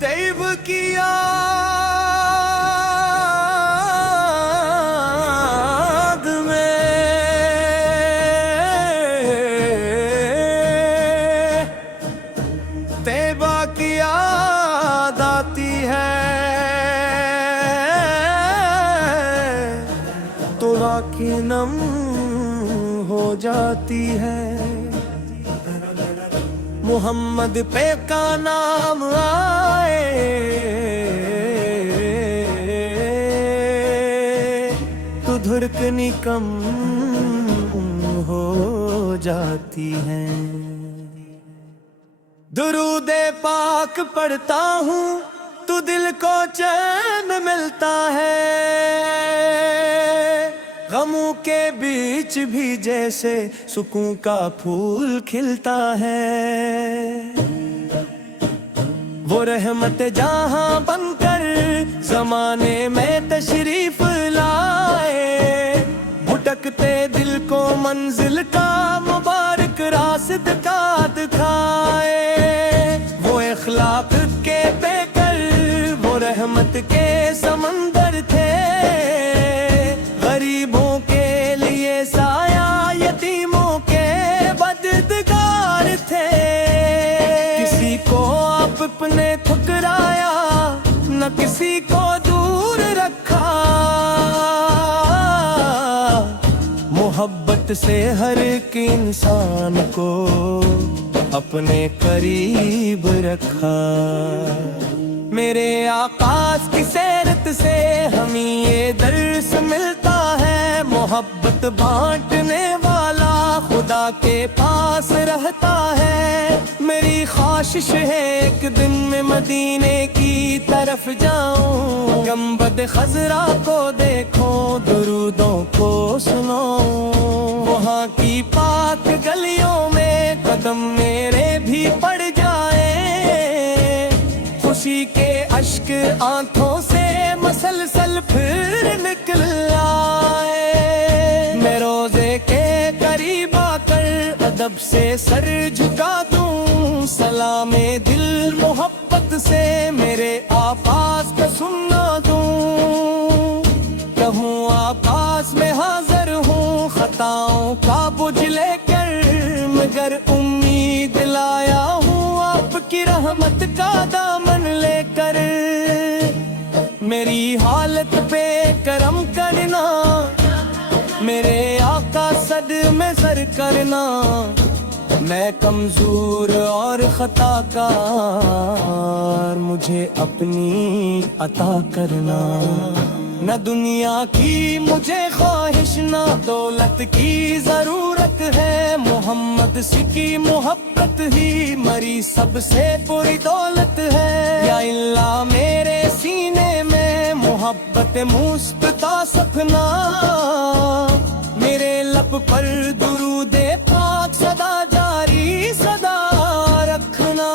طیب کی یاد میں طیبہ کی یاد آتی ہے تو آنکھیں نم ہو جاتی ہے۔ محمد پہ کا نام آئے تو دھڑکنی کم ہو جاتی ہے۔ درود پاک پڑھتا ہوں تو دل کو چین ملتا ہے، غموں کے بیچ بھی جیسے سکون کا پھول کھلتا ہے۔ وہ رحمت جہاں بن کر زمانے میں تشریف لائے، بھٹکتے دل کو منزل کا مبارک راستہ دکھائے۔ وہ اخلاق کے پیکر، وہ رحمت کے سمندر تھے، غریبوں کے لیے سایہ، یتیموں کے مددگار تھے۔ کسی کو آپ نے ٹھکرایا، نہ کسی کو دور رکھا، محبت سے ہر ایک انسان کو اپنے قریب رکھا۔ میرے آقا کی سیرت سے ہمیں یہ درس ملتا ہے، محبت بانٹنے والا خدا کے پاس رہتا ہے۔ میری خواہش ہے ایک دن میں مدینے کی طرف جاؤں، گنبد خضرا کو دیکھوں، درودوں کو سنوں، وہاں کی پاک گلیوں میں قدم میرے بھی پڑ جائیں، خوشی کے اشک آنکھوں سے مسلسل پھر نکل آئے۔ میں روزے کے قریب آ کر ادب سے سر جھکا دوں، سلام دل محبت سے میرے آپاس پہ سننا دوں، کہوں آپاس میں حاضر ہوں، خطاؤں کا بوجھ لے کر، مگر امید لایا ہوں آپ کی رحمت کا دامن لے کر۔ میری حالت پہ کرم کرنا، میرے آقا صدمے سر کرنا، میں کمزور اور خطا کار، مجھے اپنی عطا کرنا۔ نہ دنیا کی مجھے خواہش، نہ دولت کی ضرورت ہے، محمد سے کی محبت ہی میری سب سے بڑی دولت ہے۔ یا اللہ میرے سینے میں محبت مصطفیٰ سکنا، میرے لب پر درود پاک صدا جاری صدا رکھنا،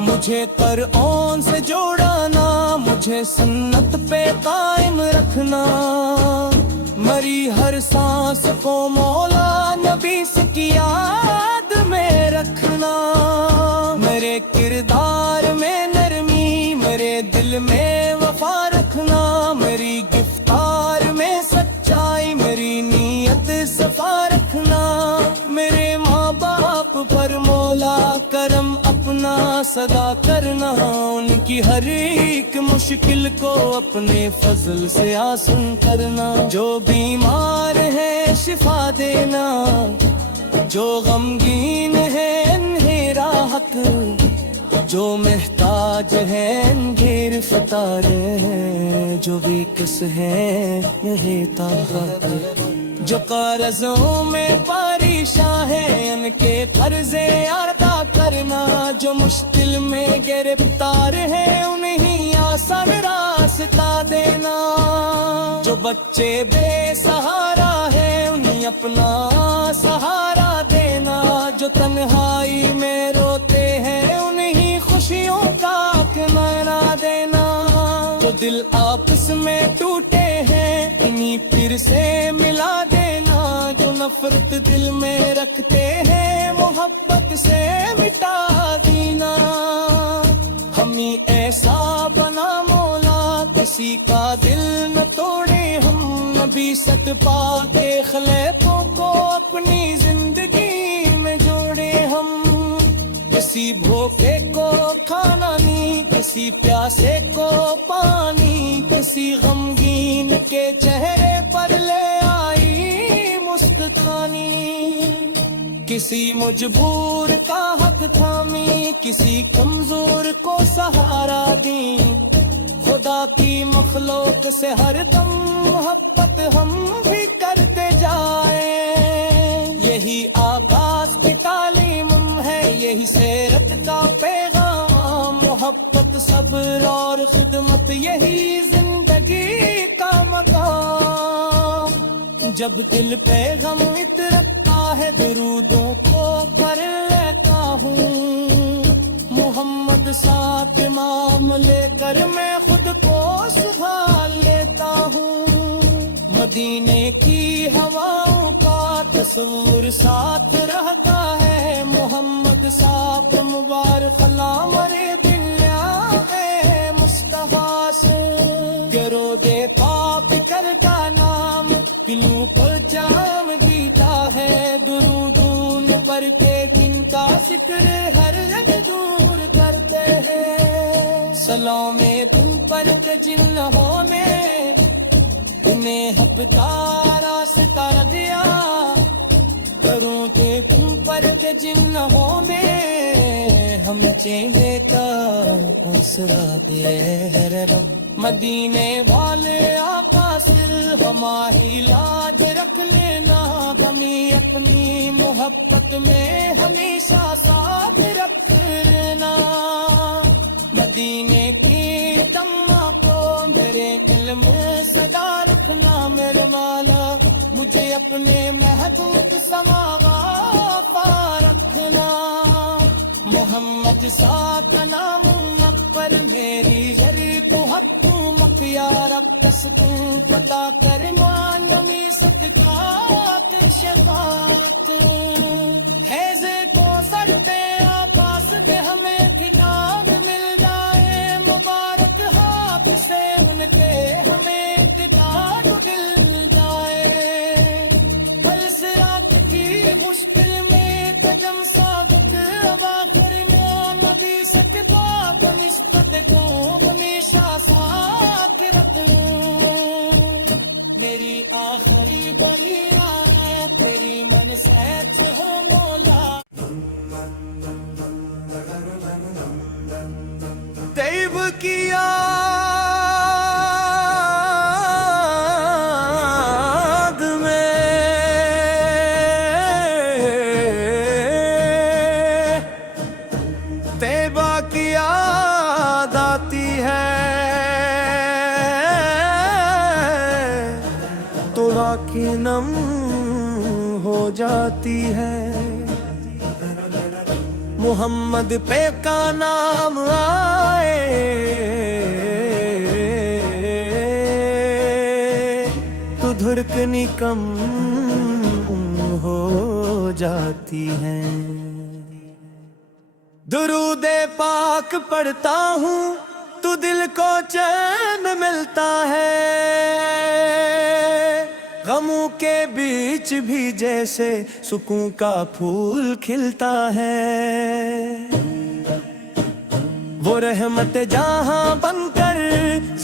مجھے قرآن سے جوڑانا، مجھے سنت پہ قائم رکھنا، مری ہر سانس کو مولا نبی سے کی یاد میں رکھنا، میرے کردار میں نرمی، میرے دل میں وفا رکھنا، میری گفتار میں سچائی، میری نیت صفا رکھنا، میرے ماں باپ پر مولا کرم اپنا صدا کرنا، ان کی ہر ایک مشکل کو اپنے فضل سے آسان کرنا، جو بیمار ہے شفا دینا، جو غمگین ہے انہیں راحت، جو محتاج ہے گرفتار ہے، جو بھی کس ہے یہی طاقت، جو قرضوں میں پریشان ہے ان کے قرض ادا کرنا، جو مشکل میں گرفتار ہے انہیں آسان راستہ دینا، جو بچے بے سہارا ہے انہیں اپنا سہارا دینا، جو تنہائی میں روتے ہیں انہیں خوشیوں کا کنارہ دینا، جو دل آپس میں ٹوٹے ہیں انہیں پھر سے ملا دینا، جو نفرت دل میں رکھتے ہیں محبت سے مٹا دینا، ہمیں ایسا بنا مولا کسی کا دل نہ توڑے ہم، نبی ست پاک خلیفوں کو اپنی زندگی میں جوڑے ہم، کسی بھوکے کو کھانا نہیں، کسی پیاسے کو پانی، کسی غمگین کے چہرے پر لے آئی مسکانی، کسی مجبور کا حق تھامی، کسی کمزور کو سہارا دی، خدا کی مخلوق سے ہر دم محبت ہم بھی کرتے جائیں، یہی آغاز کی تعلیم ہے، یہی سیرت کا پیغام، محبت صبر اور خدمت یہی زندگی کا مقام، جب دل پہ غم اترتا ہے درودوں کو کر لیتا ہوں، محمد ساتھ امام لے کر میں خود کو سنبھال لیتا ہوں، مدینے کی ہواؤں کا تصور ساتھ رہتا ہے، محمد صاحب مبارک خلامر دنیا ہے مصطفیٰ سے، گرو دے پاپ کر کا نام دلوں پر جام دیتا ہے، درودون پر کے جن کا ذکر ہر جگ دور کرتے ہیں، سلام تم پر کے جنہوں نے تمہیں ہفتہ راستہ دیا، کروں کہ تم پر کے جنہوں میں ہم چینگے کا آسرا دے رب، مدینے والے آقا صرف ہماری لاج رکھ لینا، ہمیں اپنی محبت میں ہمیشہ ساتھ رکھ لینا، مدینے کی تمنا کو میرے دل میں صدا رکھنا، میرے مولا مجھے اپنے محبوب سماوات پا رکھنا، محمد ساتھ نام پر میری غریب حکومت یا رب تسکین پتا کرنا، نمی صدقات شفاعت حیض کو سر پہ آپاس پہ ہمیں کتاب مل جائے، مبارک ہاتھ سے ان کے ہمیں اتقاد دل جائے، فلسرات کی مشکل میں قدم ثابت اواخر میں، نبی ست پاک نسبت کو ہمیشہ ساتھ رکھوں، میری آخری بریہ ہے تیری من سے چھو مولا، طیب کی یاد میں طیبہ کی یاد آتی ہے تو آنکھیں نم ہو جاتی ہے، محمد پہ کا نام آئے تو دھڑکنی کم ہو جاتی ہے، درود پاک پڑھتا ہوں تو دل کو چین ملتا ہے، غموں کے بیچ بھی جیسے سکون کا پھول کھلتا ہے، وہ رحمت جہاں بن کر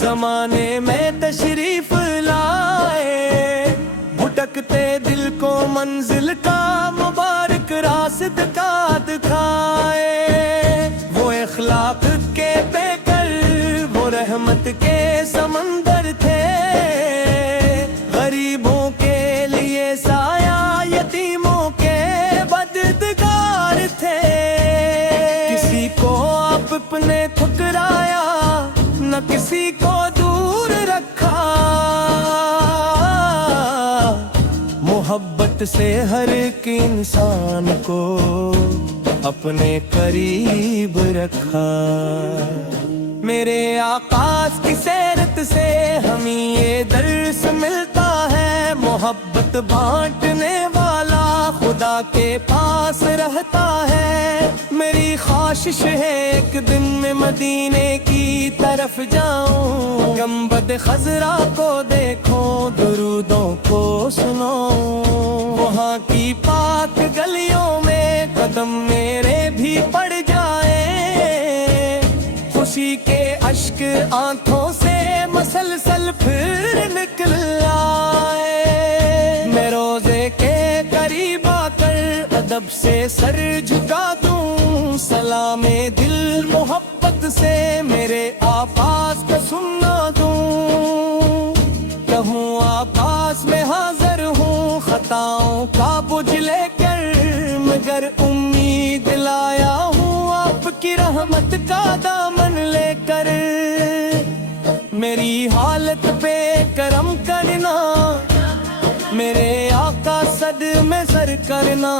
زمانے میں تشریف لائے، بھٹکتے دل کو منزل کا مبارک راستہ دکھائے، وہ اخلاق کے پیکر وہ رحمت کے سمندر تھے، غریبوں کے لیے سایہ یتیموں کے مددگار تھے، کسی کو آپ اپنے ٹھکرایا نہ کسی کو دور رکھا، محبت سے ہر ایک انسان کو اپنے قریب رکھا، میرے آقا کی سیرت سے ہمیں یہ درس ملتا ہے، محبت بانٹنے والا خدا کے پاس رہتا ہے، میری خواہش ہے ایک دن میں مدینے کی طرف جاؤں، گنبد خضرا کو دیکھو، درودوں کو سنو، وہاں کی پاک گلیوں میں قدم میرے بھی پڑ جائے، خوشی کے اشک آنکھوں سے مسلسل پھر نکل آئے، میں روزے کے قریب آ کر ادب سے سر جھکا دوں، سلام دل محبت سے میرے آواز کو سننا دوں، کہوں آواز میں حاضر ہوں خطاؤں کا بوجھ لے کر، مگر امید لایا ہوں آپ کی رحمت کا دامن لے کر، میری حالت پہ کرم کرنا، میرے آقا صدمے سر کرنا،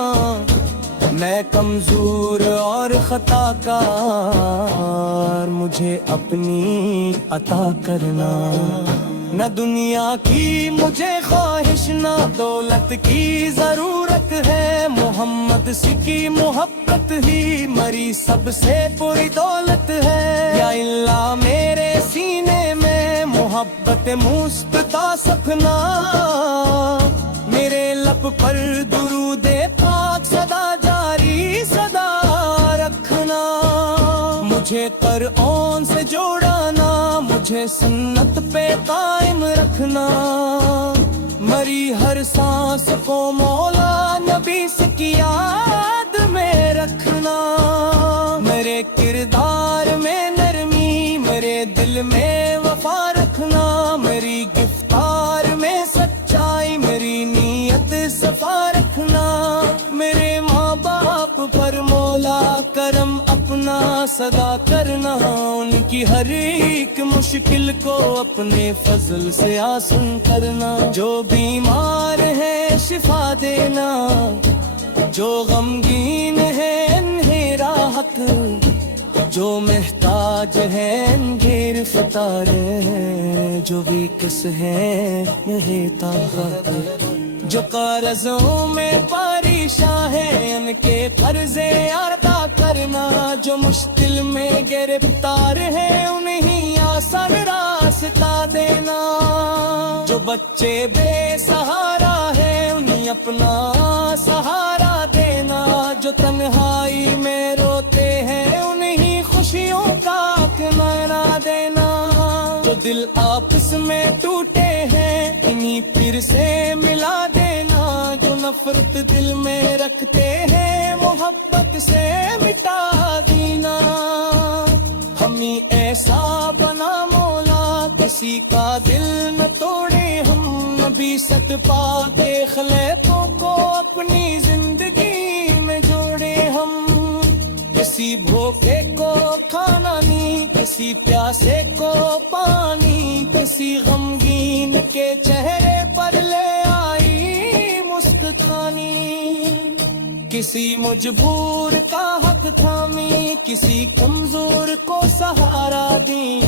میں کمزور اور خطا کار، مجھے اپنی عطا کرنا، نہ دنیا کی مجھے خواہش نہ دولت کی ضرورت ہے، محمد سے کی محبت ہی مری سب سے بری دولت ہے، یا اللہ میرے سینے میں محبت مصطفیٰ سکنا، میرے لب پر درود پاک صدا جاری صدا رکھنا، مجھے قرآن سے جوڑانا، مجھے سنت پہ قائم رکھنا، مری ہر سانس کو مولا نبی سے کی یاد میں رکھنا، میرے کردار میں نرمی، میرے دل میں وفا رکھنا، میری گفتار میں سچائی، میری نیت صفا رکھنا، میرے ماں باپ پر مولا کرم اپنا صدا کرنا، ان کی ہر ایک مشکل کو اپنے فضل سے آسان کرنا، جو بیمار ہے شفا دینا، جو غمگین ہے انہیں راحت، جو محتاج ہے گرفتار، جو بھی کس ہے یہ طاقت، جو قرضوں میں پریشان ہے ان کے قرض ادا کرنا، جو مشکل میں گرفتار ہے انہیں آسان راستہ دینا، جو بچے بے سہارا ہے انہیں اپنا سہارا دینا، جو تنہائی میں روتے ہیں انہیں خوشیوں کا کنارہ دینا، جو دل آپس میں ٹوٹے ہیں انہیں پھر سے ملا دینا، جو نفرت دل میں رکھتے ہیں محبت سے مٹا دینا، ہمیں ایسا بنا مولا کسی کا دل نہ توڑے، ہم نبی ست پاک خلیفوں کو اپنی زندگی میں جوڑے، ہم کسی بھوکے کو کھانا نہیں، کسی پیاسے کو پانی، کسی غمگین کے چہرے پر لے آئی مسکانی، کسی مجبور کا حق تھامی، کسی کمزور کو سہارا دی،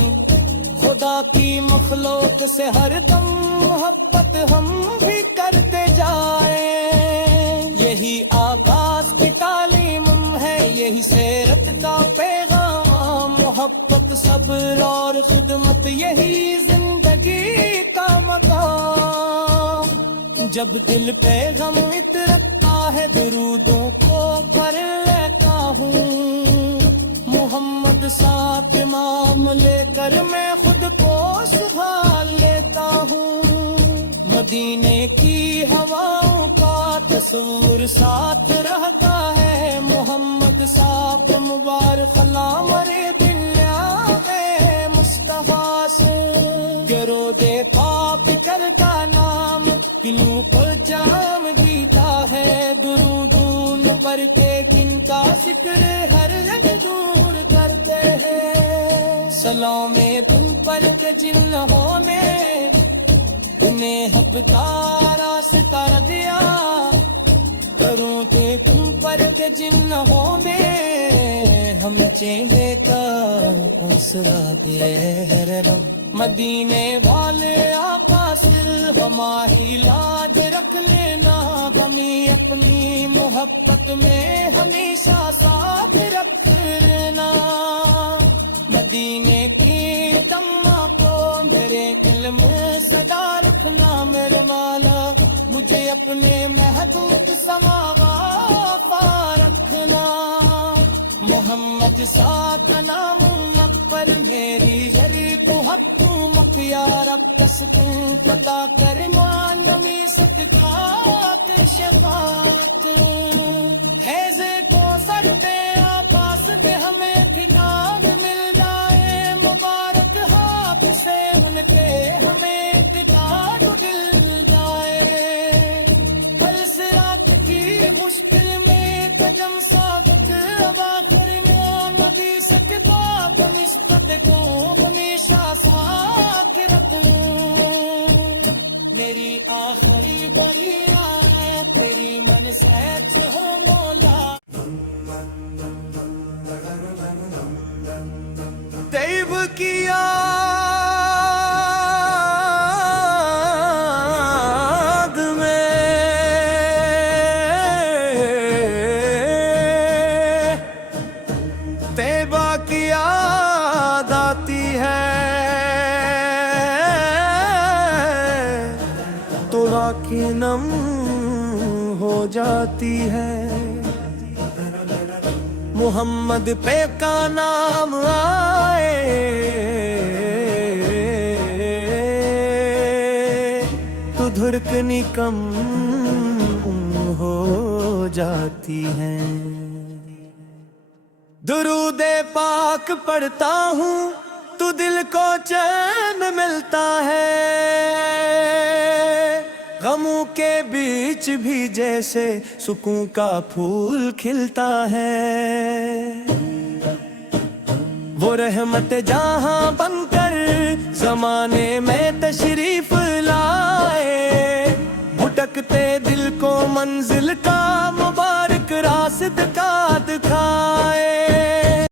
خدا کی مخلوق سے ہر دم محبت ہم بھی کرتے جائیں، یہی آغاز کی تعلیم ہے، یہی سیرت کا پیغام، محبت صبر اور خدمت یہی زندگی کا مقام، جب دل پہ غم اترتا ہے درودوں کو پڑھ لیتا ہوں، محمد ساتھ امام لے کر میں خود کو سنبھال لیتا ہوں، مدینے کی ہواؤں کا تصور ساتھ رہتا ہے، محمد صاحب مبارک نام رے دنیا ہے مصطفیٰ سے، گرو دے پاپ کر کا نام کلو پر جام دیتا ہے، درودون پر کے کن کا ذکر ہر جگہ دور کرتے ہیں، سلام تم پر کے جنہوں نے انہیں ہفتہ راستہ دیا، کروں کہ تم پر کے جنہوں نے ہم چہرے کا آسرا دے رب، مدینے والے آقا صرف ہماری لاج رکھ لینا، ہمیں اپنی محبت میں ہمیشہ ساتھ رکھ اپنے محدود سماوات رکھنا محمد ساتھ نام پر میری غریب حکومت یا رب تسکن پتا کرنا نمی صدقات شفاعت حیض کو سر پہ آپاس پہ ہمیں کتاب مل جائے مبارک ہاتھ سے ان کے ہمیں اقتدار دل جائے پل صراط کی مشکل میں قدم ثابت آخر میں نبی سکتا بنسبت کو ہمیشہ ساتھ رکھوں میری آخری بریہ ہے تیری منصیت ہو مولا طیب کی یاد میں طیبہ کی یاد آتی ہے تو آنکھیں نم ہو جاتی ہے محمد پہ کا نام آئے تو دھڑکنی کم ہو جاتی ہے درود پاک پڑھتا ہوں تو دل کو چین ملتا ہے غموں کے بیچ بھی جیسے سکون کا پھول کھلتا ہے وہ رحمت جہاں بن کر زمانے میں تشریف لائے بھٹکتے دل کو منزل کا مبارک راستہ دکھائے